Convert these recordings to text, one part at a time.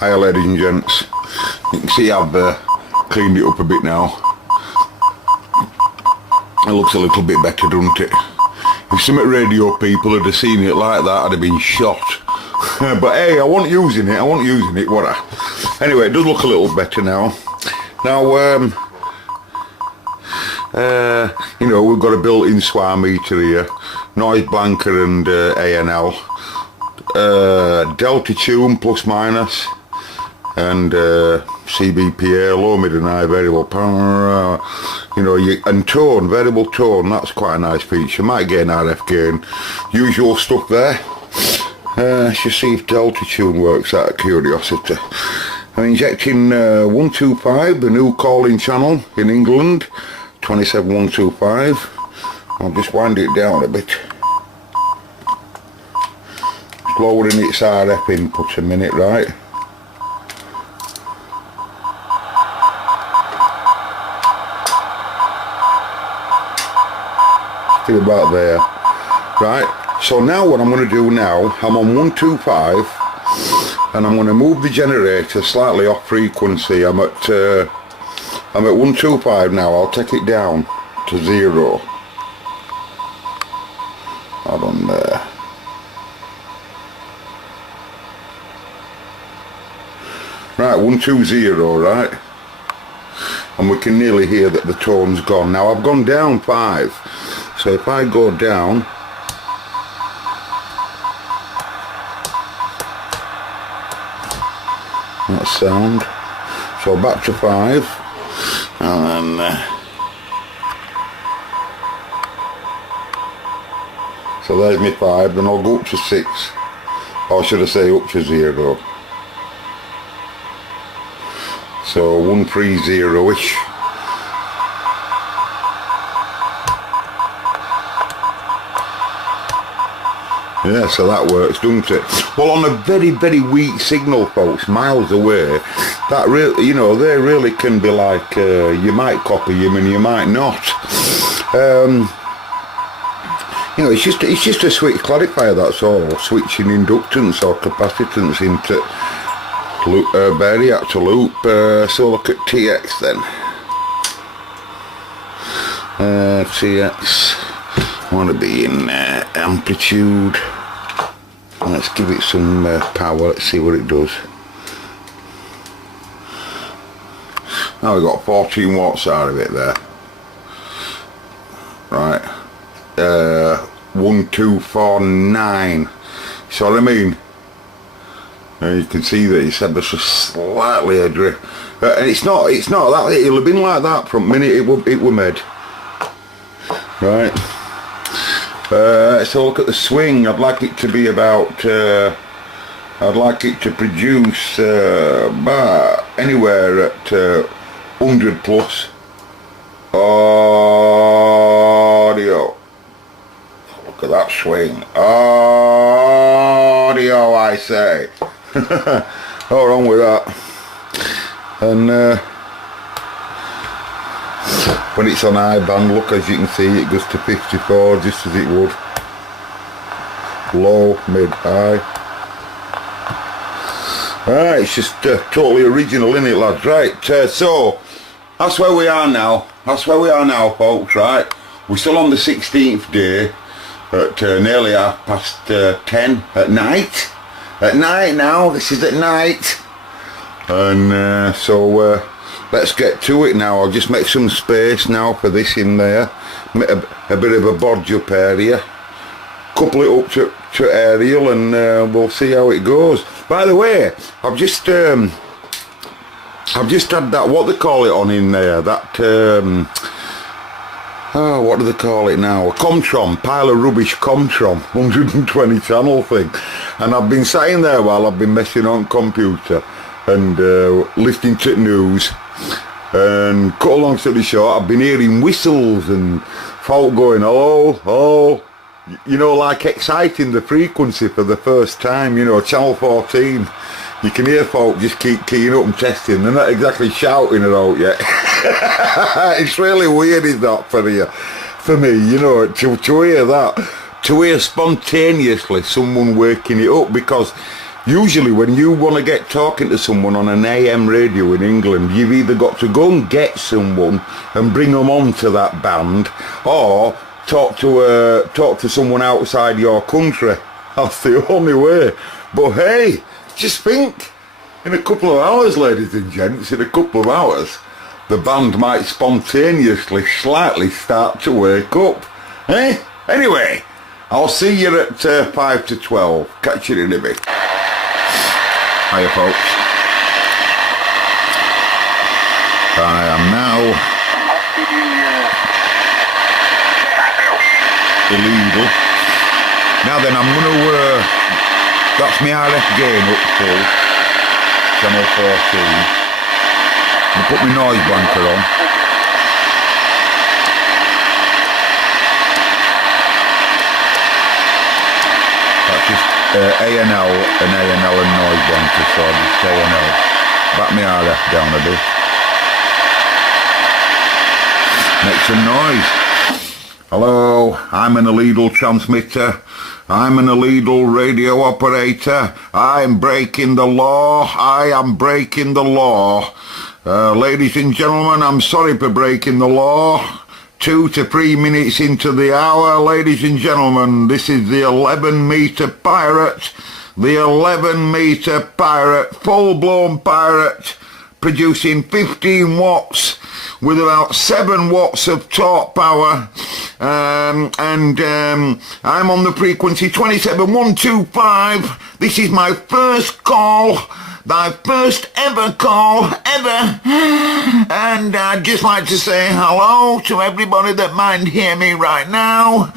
Hi ladies and gents, you can see I've cleaned it up a bit now. It looks a little bit better, doesn't it? If some radio people had seen it like that, I'd have been shot. But hey, I wasn't using it, what I? Anyway, it does look a little better now. Now, you know, we've got a built-in SWR meter here, noise blanker and A&L, delta tune plus minus, and CBPA, low, mid and high variable power, you know, and tone, variable tone, that's quite a nice feature. Might get an RF gain, usual stuff there. Should see if delta tune works out of curiosity. I'm injecting 125, the new calling channel in England, 27125. I'll just wind it down a bit. Just lowering its RF input a minute, right? Still about there. Right, so now what I'm going to do now, I'm on 125 and I'm going to move the generator slightly off frequency. I'm at 125 now. I'll take it down to 0. Hold on there. Right, 120, right? And we can nearly hear that the tone's gone. Now I've gone down 5. So if I go down, that sound. So back to 5, and then so there's my 5. Then I'll go up to 6, or should I say up to 0. So 130-ish. Yeah, so that works, doesn't it? Well, on a very, very weak signal, folks, miles away, that really, you know, they really can be like, you might copy them and you might not. You know, it's just a switch clarifier, that's all. Switching inductance or capacitance into loop, variac to loop. So look at TX then. TX, I want to be in amplitude. Let's give it some power, let's see what it does. Now we've got 14 watts out of it there. Right. 1249. So what I mean? You can see that it's ever so slightly adrift. And it's not that, it'll have been like that from the minute it were made. Right. So look at the swing. I'd like it to be about, I'd like it to produce anywhere at 100 plus audio. Look at that swing. Audio, I say. Not wrong with that. And when it's on high band, look, as you can see, it goes to 54 just as it would. Low, mid, high. Right, it's just totally original, innit, lads? Right, so that's where we are now. That's where we are now, folks. Right, we're still on the 16th day at nearly 10:30 at night. At night now. This is at night, and so. Let's get to it now. I'll just make some space now for this in there. A bit of a bodge up area. Couple it up to aerial, and we'll see how it goes. By the way, I've just had that, what they call it on in there, that oh, what do they call it now? A Comtron, pile of rubbish Comtron, 120 channel thing. And I've been sitting there while I've been messing on computer and listening to news. And cut a long story short, I've been hearing whistles and folk going, hello, oh, you know, like exciting the frequency for the first time, you know, channel 14. You can hear folk just keep keying up and testing. They're not exactly shouting it out yet. It's really weird, is that, for me, you know, to hear that, to hear spontaneously someone waking it up, because Usually when you want to get talking to someone on an AM radio in England, you've either got to go and get someone and bring them on to that band, or talk to someone outside your country. That's the only way. But hey, just think, in a couple of hours, ladies and gents, in a couple of hours, the band might spontaneously, slightly start to wake up. Eh? Anyway, I'll see you at 5 to 12. Catch you in a bit. Hiya, folks. I am now illegal. Now then, I'm going to, that's my RF gain up full, channel 14. I'm going to put my noise blanket on. That's just A&L and noise blanket, so I'll just A&L. Back my RF down a bit. Make some noise. Hello, I'm an illegal transmitter. I'm an illegal radio operator. I'm breaking the law. I am breaking the law. Ladies and gentlemen, I'm sorry for breaking the law. 2 to 3 minutes into the hour, ladies and gentlemen, this is the 11-metre pirate. The 11-metre pirate, full-blown pirate, producing 15 watts with about 7 watts of torque power. I'm on the frequency 27125. This is my first call. My first ever call, ever. And I'd just like to say hello to everybody that might hear me right now.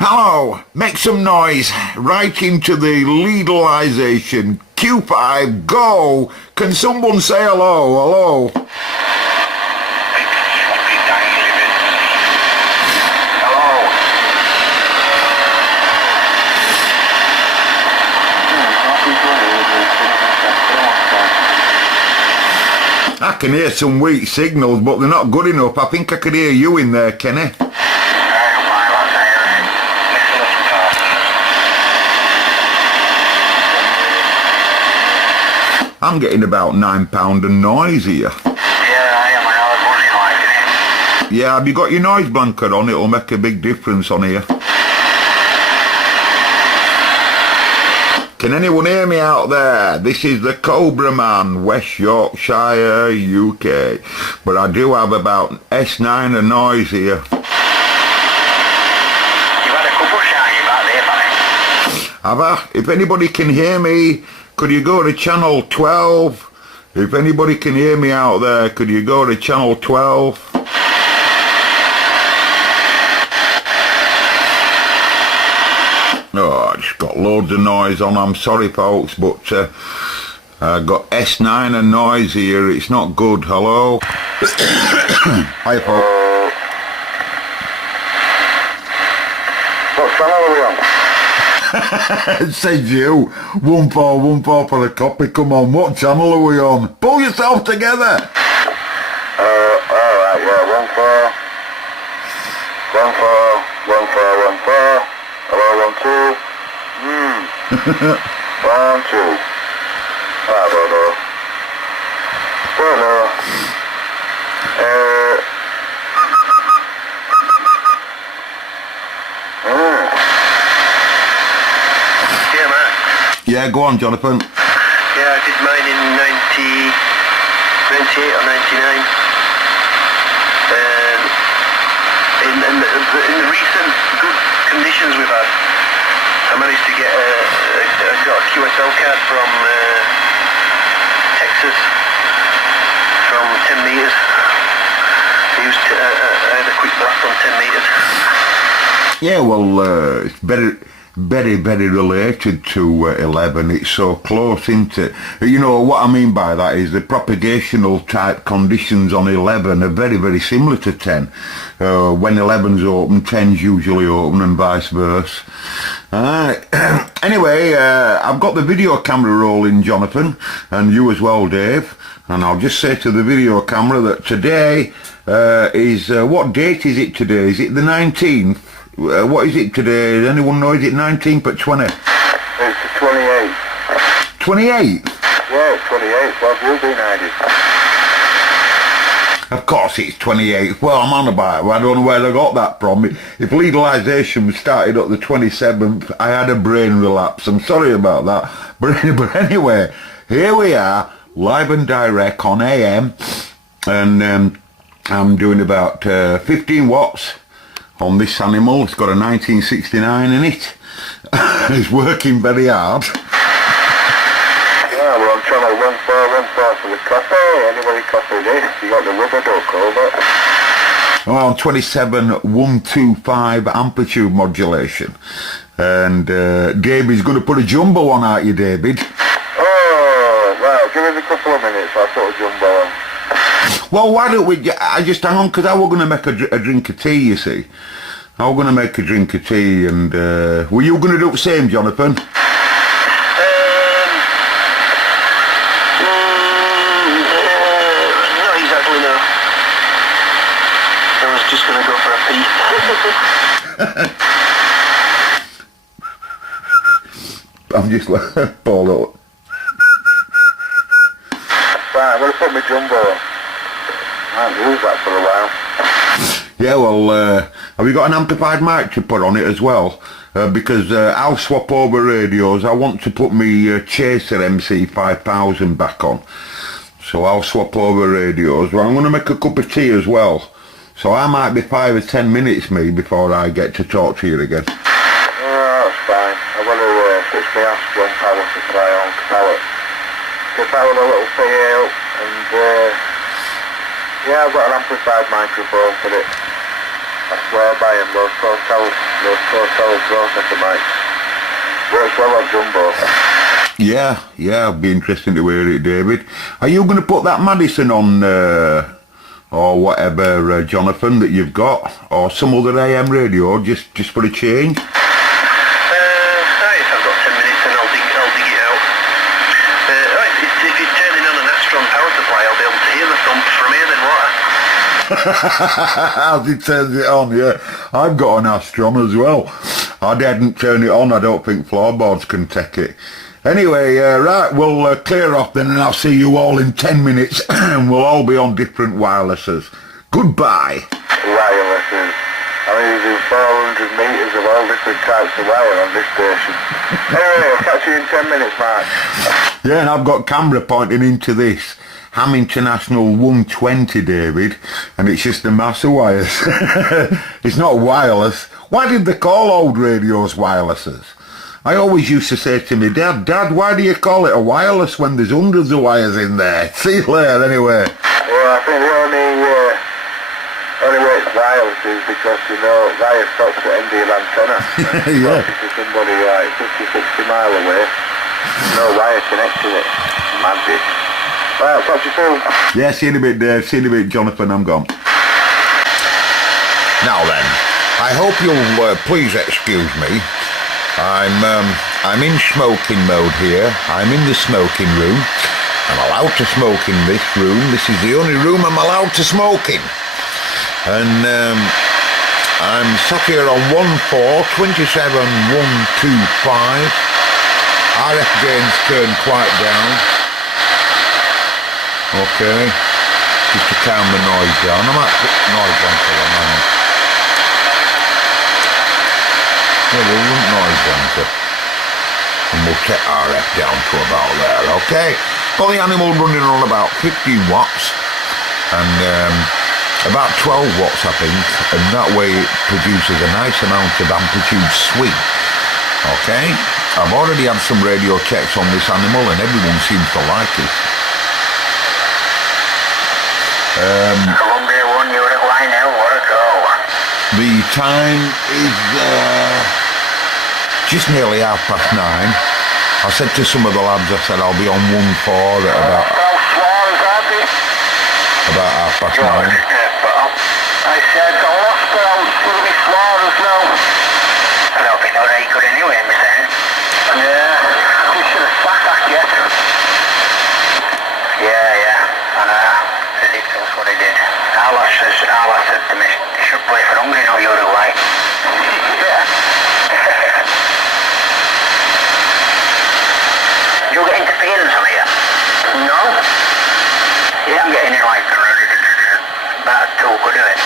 Hello, make some noise. Right into the legalization. Q5, go. Can someone say hello? Hello. I can hear some weak signals, but they're not good enough. I think I could hear you in there, Kenny. I'm getting about £9 a noise here. Yeah, have you got your noise blanket on? It'll make a big difference on here. Can anyone hear me out there? This is the Cobra Man, West Yorkshire, UK. But I do have about S9 of noise here. You've had a couple shiny back there, buddy. Have I? If anybody can hear me, could you go to channel 12? If anybody can hear me out there, could you go to channel 12? Oh, I just got loads of noise on. I'm sorry, folks, but I've got S9 and noise here. It's not good. Hello? Hi, folks. What channel are we on? It says you. 1414 for a copy. Come on, what channel are we on? Pull yourself together. Alright, yeah, 14. Hello, 1, 2. 1, 2. I don't know. Yeah, Matt. Yeah, go on, Jonathan. Yeah, I did mine in 98 or 99. In the recent good conditions we've had, I managed to get I got a QSL card from Texas from 10 metres. I had a quick blast on 10 metres. Yeah, well, it's very related to 11. It's so close, isn't it? You know, what I mean by that is the propagational type conditions on 11 are very similar to 10. When 11's open, 10's usually open and vice versa. Anyway, I've got the video camera rolling, Jonathan, and you as well, Dave. And I'll just say to the video camera that today is, what date is it today? Is it the 19th? What is it today? Does anyone know? Is it 19th at 20? It's the 28th. 28th? Yeah, it's 28th. What have you been hiding? Of course it's 28th. Well, I'm on about it. I don't know where I got that from. If legalisation was started at the 27th, I had a brain relapse. I'm sorry about that. But anyway, here we are, live and direct on AM. And I'm doing about 15 watts on this animal. It's got a 1969 in it. It's working very hard. Yeah, well, I'm trying to run far for the coffee. Anybody coffee this? You got the rubber duck over. Well, on 27,125 amplitude modulation. And David's going to put a jumbo on, aren't you, David? Oh, well, give us a couple of minutes. I'll put a jumbo on. Well, why don't we, I just hang on, because I was going to make a drink of tea, you see. I was going to make a drink of tea, and were you going to do the same, Jonathan? Not exactly, no. I was just going to go for a pee. I'm just like, Paul up. Right, I'm going to put my jumbo on. I haven't used that for a while. Yeah, well, have you got an amplified mic to put on it as well? Because I'll swap over radios. I want to put my Chaser MC5000 back on. So I'll swap over radios. Well, I'm going to make a cup of tea as well. So I might be 5 or 10 minutes, me, before I get to talk to you again. Oh, that's fine. I want to switch my Astron power supply on to power the little PA up, and yeah, I've got an amplified microphone for it. I swear by them, those Total processor mics. Works well on jumbo. Yeah, it'd be interesting to hear it, David. Are you going to put that Madison on, or whatever, Jonathan, that you've got, or some other AM radio, just for a change? If I've got 10 minutes, then I'll dig it out. If you're turning on an Astron power supply, I'll be able to hear the thump from here, then what? As it turns it on, yeah. I've got an Astron as well. I didn't turn it on. I don't think floorboards can take it. Anyway, right, we'll clear off then, and I'll see you all in 10 minutes. And we'll all be on different wirelesses. Goodbye. Wirelesses. I mean, there's 400 metres of all different types of wire on this station. Anyway, I'll catch you in 10 minutes, Mark. Yeah, and I've got camera pointing into this Ham International 120, David, and it's just a mass of wires. It's not wireless. Why did they call old radios wirelesses? I always used to say to my dad, why do you call it a wireless when there's hundreds of wires in there? See you later, anyway. Well, I think the only way it's wireless is because, you know, wire stops at end of your antenna. Yeah. To somebody like 50, 60 mile away, no wire connecting it. Magic. Right, I'll talk to you soon. Yeah, see you in a bit, Dave. See you in a bit, Jonathan. I'm gone. Now then, I hope you'll please excuse me. I'm in smoking mode here. I'm in the smoking room. I'm allowed to smoke in this room. This is the only room I'm allowed to smoke in. And I'm sat here on 1427125. RF gains turned quite down. Okay, just to calm the noise down. I might put the noise on for a moment. Yeah, we'll run noise on to, and we'll take RF down to about there, okay? Well, the animal running on about 15 watts, and about 12 watts, I think, and that way it produces a nice amount of amplitude swing, okay? I've already had some radio checks on this animal, and everyone seems to like it. Columbia 1, you're at line now, what a go. The time is just nearly 9:30. I said to some of the lads, I said I'll be on 1-4 at about 9:30. I said, the hospital's going to be slaughters now. I don't think they're any good anyway, my son. Yeah, we should have sacked that yet. Yeah, and ridiculous what he did. Allah said to me, you should play for Hungary now, you're away. Yeah. You get into do it?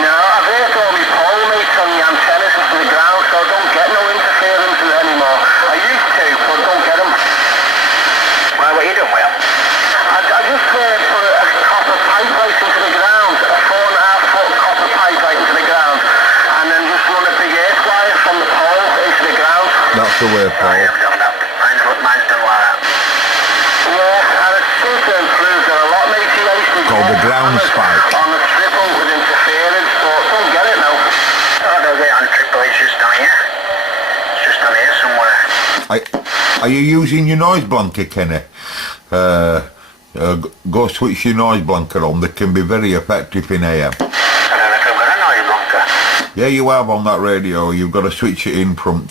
No, I've heard all my pole mates on the antennas into the ground, so I don't get no interferences anymore. I used to, but don't get them. Well, what are you doing, Will? I just put a copper pipe right into the ground, a 4.5 foot copper pipe right into the ground, and then just run a big earth wire from the pole into the ground. That's the way, Paul. I've done that. Mine's done like that. Yeah, and it seems to improve it a lot, matey. I used to Called the ground spike. on the triple with interference, but don't get it now. I don't get it on triple, it's just on here. It's just on here somewhere. Are you using your noise blanker, Kenny? Go switch your noise blanker on. They can be very effective in AM. I don't know if I've got a noise blanker. Yeah, you have on that radio. You've got to switch it in from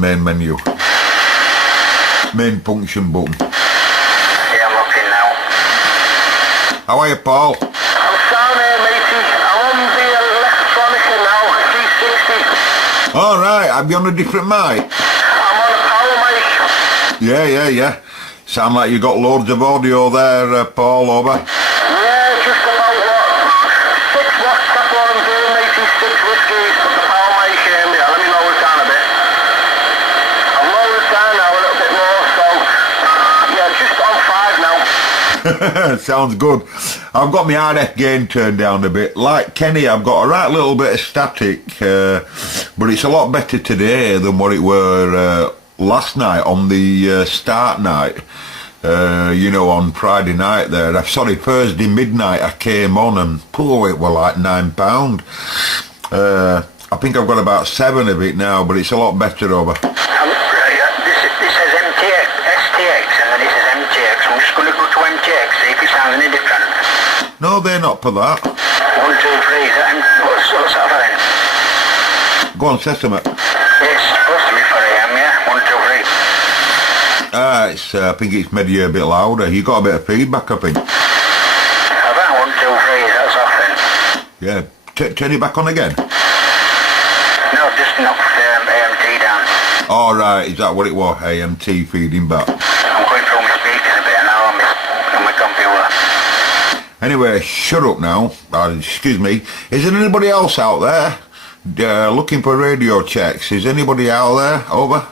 main menu. Main function button. Yeah, I'm looking now. How are you, Paul? I'm down here, matey. I'm on the Electronica now, 360. All right. I'll be on a different mic. I'm on a power mic. Yeah. Sound like you got loads of audio there, Paul, over. Yeah, just about what? 6 watts, that's what I'm doing, matey. 6 whiskies, put the power mic in. Yeah, let me lower it down a bit. I'll lower it down now a little bit more, so yeah, just on 5 now. Sounds good. I've got my RF gain turned down a bit. Like Kenny, I've got a right little bit of static, but it's a lot better today than what it were last night on the start night. On Friday night there. Sorry, Thursday midnight I came on and it were like £9. I think I've got about 7 of it now, but it's a lot better over. This says MTX, STX, and then it says MTX. I'm just going to go to MTX, see if it sounds any different. No, they're not for that. 1, 2, 3, is that what's that for then? Go on, Sesame. It's supposed to be for AM, yeah? 1, 2, 3. I think it's made you a bit louder. You got a bit of feedback, I think. About 1, 2, 3, that's off then. Yeah. Turn it back on again. No, just knock AMT down. All right, is that what it was? AMT feeding back. I'm going through my speakers a bit now on my computer. Anyway, shut up now. Excuse me. Is there anybody else out there looking for radio checks? Is anybody out there? Over.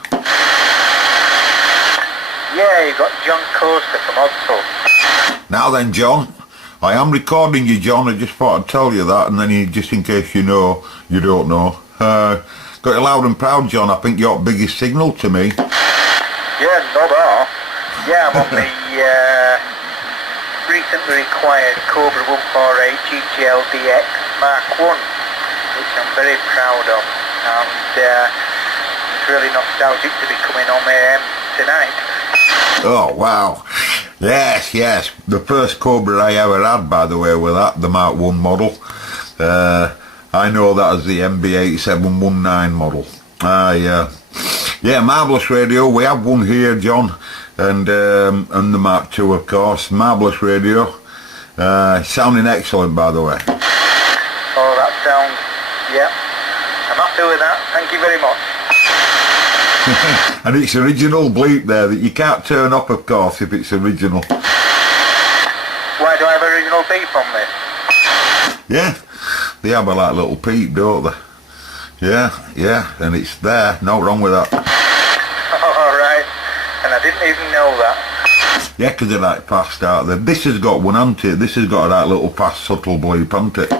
Yeah, you got John Coaster from Odsall. Now then, John. I am recording you, John. I just thought I'd tell you that, and then just in case you know, you don't know. Got you loud and proud, John. I think you're biggest signal to me. Yeah, not all. Yeah, I'm on the recently acquired Cobra 148 GTL DX Mark 1, which I'm very proud of, and it's really nostalgic to be coming on AM tonight. Oh, wow. Yes. The first Cobra I ever had, by the way, with that, the Mark 1 model. I know that as the MB8719 model. Yeah, marvellous radio. We have one here, John, and the Mark 2, of course. Marvellous radio. Sounding excellent, by the way. Oh, that sounds, yeah. I'm happy with that. Thank you very much. And it's original bleep there that you can't turn up, of course, if it's original. Why do I have original beep on this? Yeah, they have a like little peep, don't they? Yeah, and it's there. No wrong with that. Alright, and I didn't even know that. Yeah, because they're like fast out there. This has got one, hasn't it? This has got that little fast, subtle bleep, hasn't it?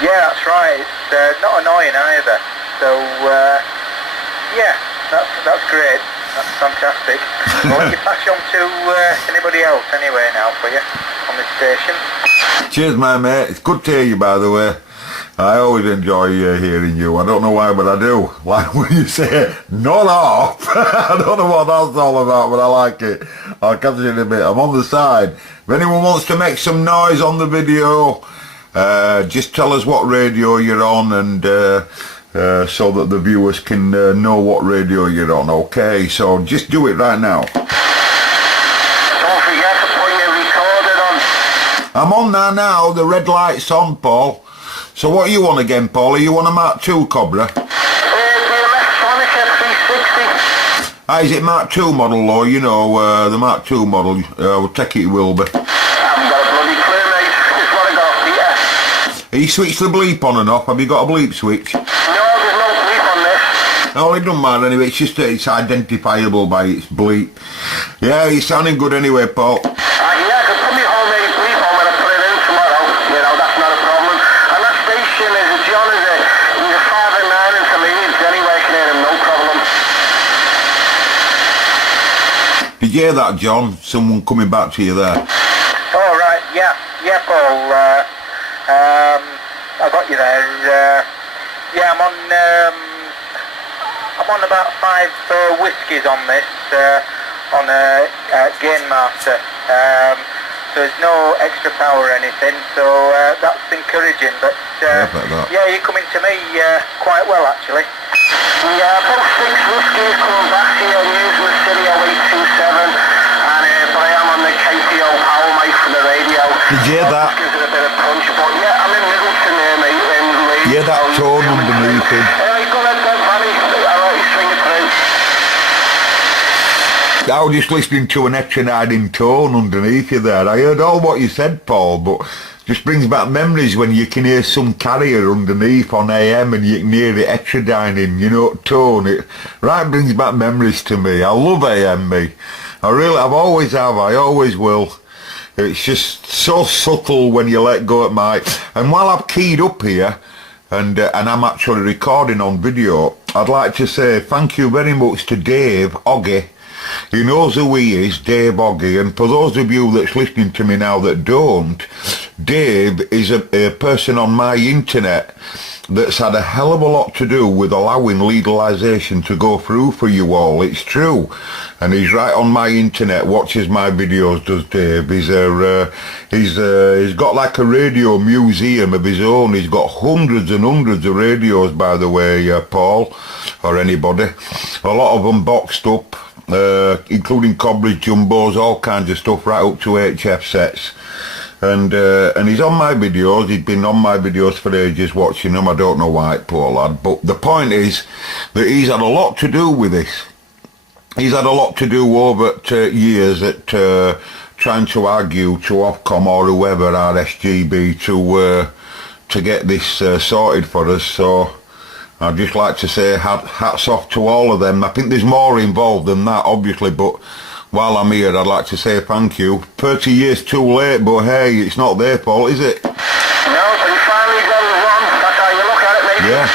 Yeah, that's right. It's not annoying either. So, yeah, that's great. That's fantastic. I'll let you pass on to anybody else anyway now for you on this station. Cheers, my mate. It's good to hear you, by the way. I always enjoy hearing you. I don't know why, but I do. Like when you say, not off. I don't know what that's all about, but I like it. I'll catch you in a bit. I'm on the side. If anyone wants to make some noise on the video, just tell us what radio you're on, and so that the viewers can know what radio you're on. Okay, so just do it right now. Don't forget to put your recorder on. I'm on there now. The red light's on, Paul. So what are you on again, Paul? Are you on a Mark II Cobra? The Electronica 360. Is it Mark II model, though? You know, the Mark II model. I would take it will be. I haven't got a bloody clue, mate. It's what I got. Are you switched the bleep on and off? Have you got a bleep switch? No, there's no bleep on this. Oh, it doesn't matter anyway, it's just it's identifiable by its bleep. Yeah, you're sounding good anyway, Paul. Yeah, I can put me homemade bleep on when I put it in tomorrow. You know, that's not a problem. And that station is a John, is it? He's a 5 and 9 into Leeds anyway, I can hear him, no problem. Did you hear that, John? Someone coming back to you there. Oh, right, yeah, Paul. I got you there. Yeah, I'm on about 5 whiskies on this, on a Gainmaster. So there's no extra power or anything, so that's encouraging. But yeah, you're coming to me quite well, actually. Yeah, about 6 whiskies coming back to you using the Studio 827, and but I am on the KTO power mic for the radio. Did you hear that? Gives it a bit of punch, but yeah, I'm in Middleton here, mate, in Leeds. Yeah, that tone underneath it. Go ahead, Vanny. I'll let you swing it through. I was just listening to an extra-niding tone underneath you there. I heard all what you said, Paul, but just brings back memories when you can hear some carrier underneath on AM and you can hear it extra-dining, you know, tone. It right brings back memories to me. I love AM, me. I've always have, I always will. It's just so subtle when you let go at mic. And while I've keyed up here, and I'm actually recording on video, I'd like to say thank you very much to Dave Oggy. He knows who he is, Dave Oggy, and for those of you that's listening to me now that don't, Dave is a person on my internet that's had a hell of a lot to do with allowing legalisation to go through for you all. It's true. And he's right on my internet, watches my videos, does Dave. He's got like a radio museum of his own. He's got hundreds and hundreds of radios, by the way, Paul, or anybody. A lot of them boxed up, including Cobblers, Jumbos, all kinds of stuff, right up to HF sets. And he's on my videos. He's been on my videos for ages watching them. I don't know why, poor lad. But the point is that he's had a lot to do with this. He's had a lot to do over years at trying to argue to Ofcom or whoever, RSGB, to get this sorted for us. So I'd just like to say hats off to all of them. I think there's more involved than that, obviously, but while I'm here, I'd like to say thank you. 30 years too late, but hey, it's not their fault, is it? No, but you finally got it wrong. That's how you look at it, mate. Yeah.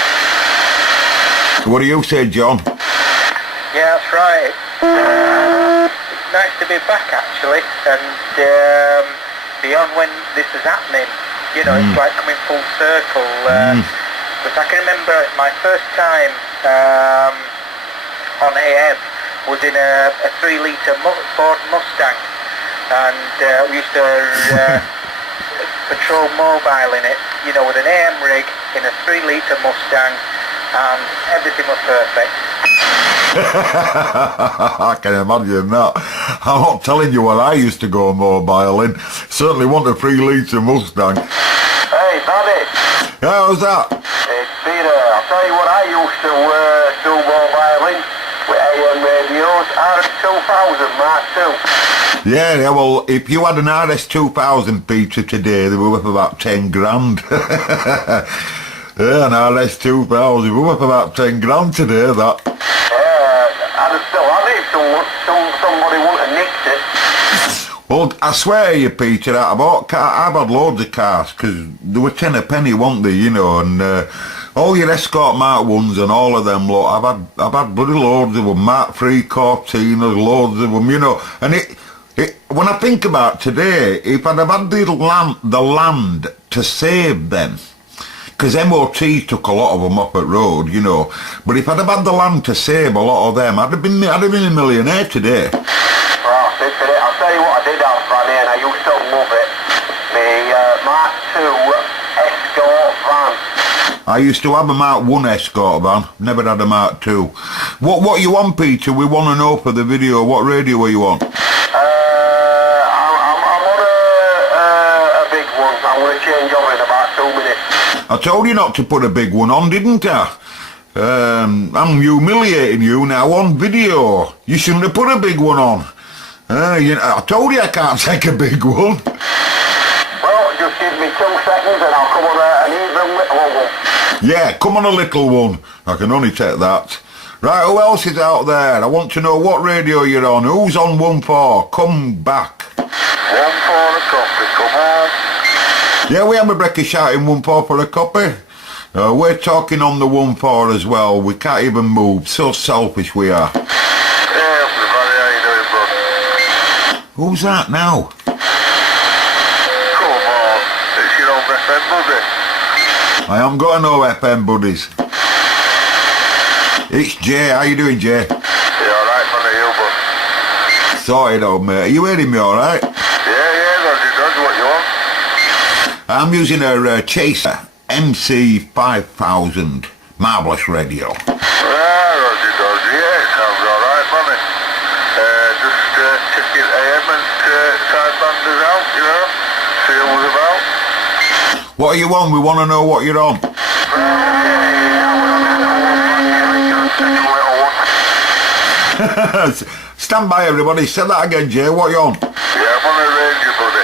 What do you say, John? Yeah, that's right. It's nice to be back, actually, and beyond when this is happening, you know, it's like coming full circle. But I can remember my first time on AM was in a 3-litre Ford Mustang, and we used to patrol mobile in it, you know, with an AM rig in a 3-litre Mustang, and everything was perfect. I can imagine that. I'm not telling you what I used to go mobile in. Certainly want a 3-litre Mustang. Hey, Bobby. Yeah, how's that? It's Peter. I'll tell you what I used to do mobile in. With AM radios, RS2000 Mark II. Yeah, well, if you had an RS2000, Peter, today, they were worth about 10 grand. Yeah, an RS2000, they were worth about 10 grand today, that. I'd still have it if somebody would have nicked it. Well, I swear to you, Peter, I've had loads of cars, because they were 10 a penny, weren't they, you know, and all your Escort Mark 1s and all of them, look, I've had bloody loads of them, Mark 3 Cortinas, loads of them, you know, and when I think about today, if I'd have had the land to save them, because MOT took a lot of them up at road, you know, but if I'd have had the land to save a lot of them, I'd have been a millionaire today. Oh, I'll tell you what I did have, Fanny, and I used to love it. The Mark II Escort van. I used to have a Mark 1 Escort van, never had a Mark 2. What you on, Peter? We want to know for the video. What radio are you on? I'm on a big one. I'm going to change over in about 2 minutes. I told you not to put a big one on, didn't I? I'm humiliating you now on video. You shouldn't have put a big one on. I told you I can't take a big one. Well, just give me 2 seconds and I'll come on and Yeah, come on a little one. I can only take that. Right, who else is out there? I want to know what radio you're on. Who's on 1-4? Come back. 1-4 a copy, come on. Yeah, we have a breaker shouting 1-4 for a copy. We're talking on the 1-4 as well. We can't even move. So selfish we are. Hey everybody, how you doing, bud? Who's that now? Come on, it's your old FM buddy. I haven't got no FM buddies. It's Jay. How you doing, Jay? You alright, man, you, bud? Sorted out, mate. Are you hearing me alright? Yeah, Dodgy, what you want? I'm using a Chaser MC5000 Marvellous radio. Dodgy, yeah, it sounds alright, man. Just checking AM and sidebanders out, you know, see what was about. What are you on? We want to know what you're on. Stand by, everybody. Say that again, Jay. What are you on? Yeah, I'm on a Ranger, buddy.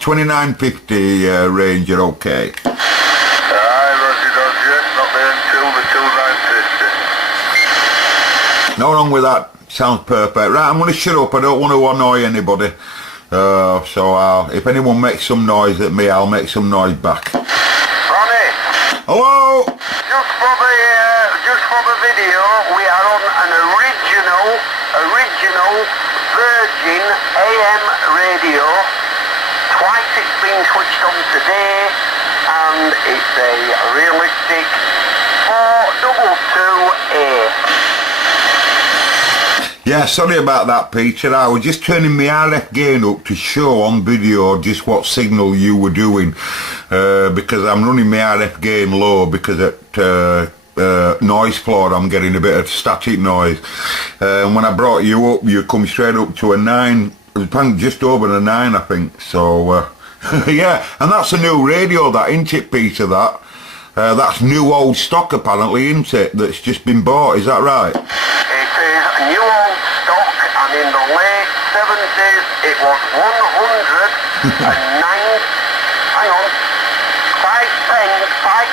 2950 Ranger, okay. Aye, Dodgy, not there until the 2950. No wrong with that. Sounds perfect. Right, I'm going to shut up. I don't want to annoy anybody. So if anyone makes some noise at me, I'll make some noise back. Ronnie! Hello? Just for the video, we are on an original Virgin AM radio. Twice it's been switched on today, and it's a realistic 422A. Yeah, sorry about that, Peter. I was just turning my RF gain up to show on video just what signal you were doing, because I'm running my RF gain low because at noise floor I'm getting a bit of static noise. And when I brought you up, you come straight up to a 9, just over a 9, I think. So, yeah, and that's a new radio, that, isn't it, Peter, that? That's new old stock, apparently, isn't it, that's just been bought, is that right? It is new old stock, and in the late 70s it was 109, hang on, 5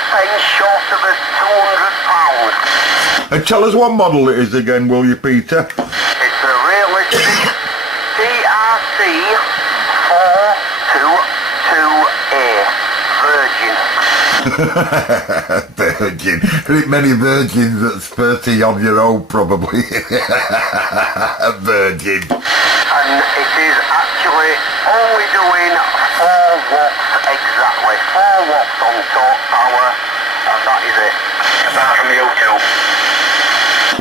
pence short of £200. And tell us what model it is again, will you, Peter? It's a realistic TRC 422A Virgin. Virgin. There ain't many virgins that's 30 on your own, probably. Virgin. And it is actually only doing 4 watts exactly. 4 watts on torque power, and that is it. Apart from YouTube.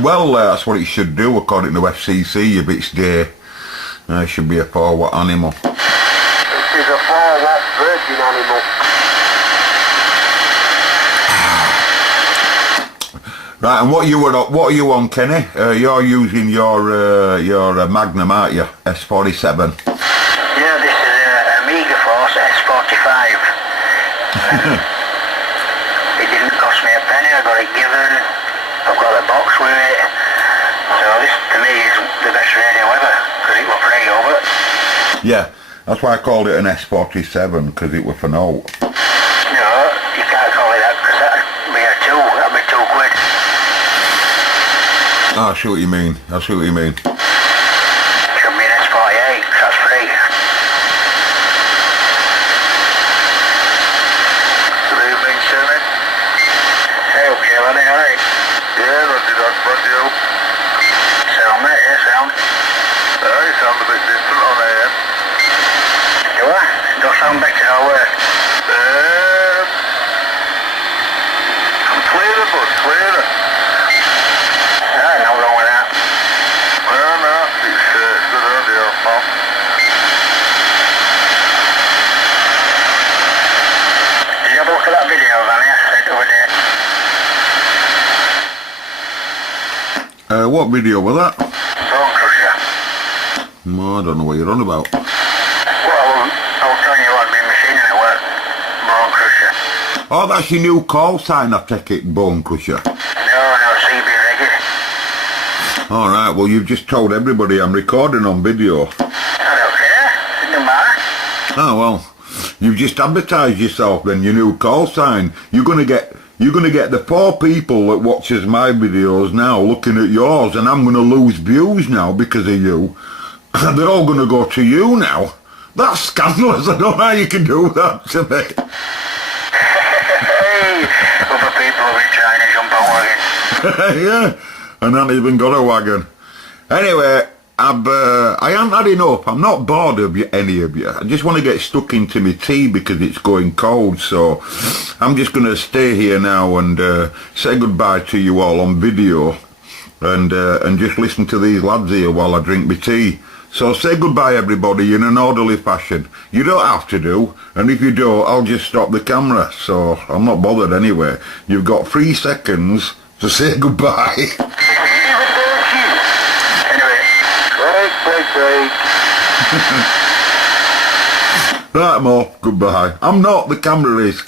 Well, that's what it should do, according to FCC, if it's day. It should be a 4-watt animal. It is a 4-watt Virgin animal. Right, and what are you on, Kenny? You're using your Magnum, aren't you? S47. Yeah, this is a Amiga Force S45. It didn't cost me a penny, I got it given. I've got a box with it. So this, to me, is the best radio ever, because it was free over. Yeah, that's why I called it an S47, because it was for no. No, you can't call it that, because that'd be 2 quid. Oh, I see what you mean. I see what you mean. Should be an S48, that's free. Good evening, Sammy. Hey, okay, buddy, alright? Yeah, what do you? Sound, mate, yeah, sound. You sound a bit different on AM. Do I? Don't sound better or worse? I'm clearer, bud, clearer. No wrong with that. No, it's good audio, Mom. Did you have a look at that video, Vanny? I sent over there. What video was that? Bone Crusher. No, I don't know what you're on about. Well, I was telling you what my machine at work. Bone Crusher. Oh, that's your new call sign, I take it, Bone Crusher. No, CB Reggae. Alright, well, you've just told everybody I'm recording on video. I don't care. It doesn't matter. Oh, well, you've just advertised yourself then, your new call sign. You're going to get you're going to get the poor people that watches my videos now looking at yours, and I'm going to lose views now because of you. They're all going to go to you now. That's scandalous. I don't know how you can do that to me. Hey, other people will be trying to jump a wagon. Yeah, and I haven't even got a wagon. Anyway, I haven't had enough. I'm not bored of you, any of you. I just want to get stuck into my tea because it's going cold, so I'm just going to stay here now and say goodbye to you all on video and just listen to these lads here while I drink my tea. So say goodbye everybody in an orderly fashion. You don't have to do, and if you do, I'll just stop the camera, so I'm not bothered anyway. You've got 3 seconds to say goodbye. Break. Right, I'm off. Goodbye. I'm not, the camera is.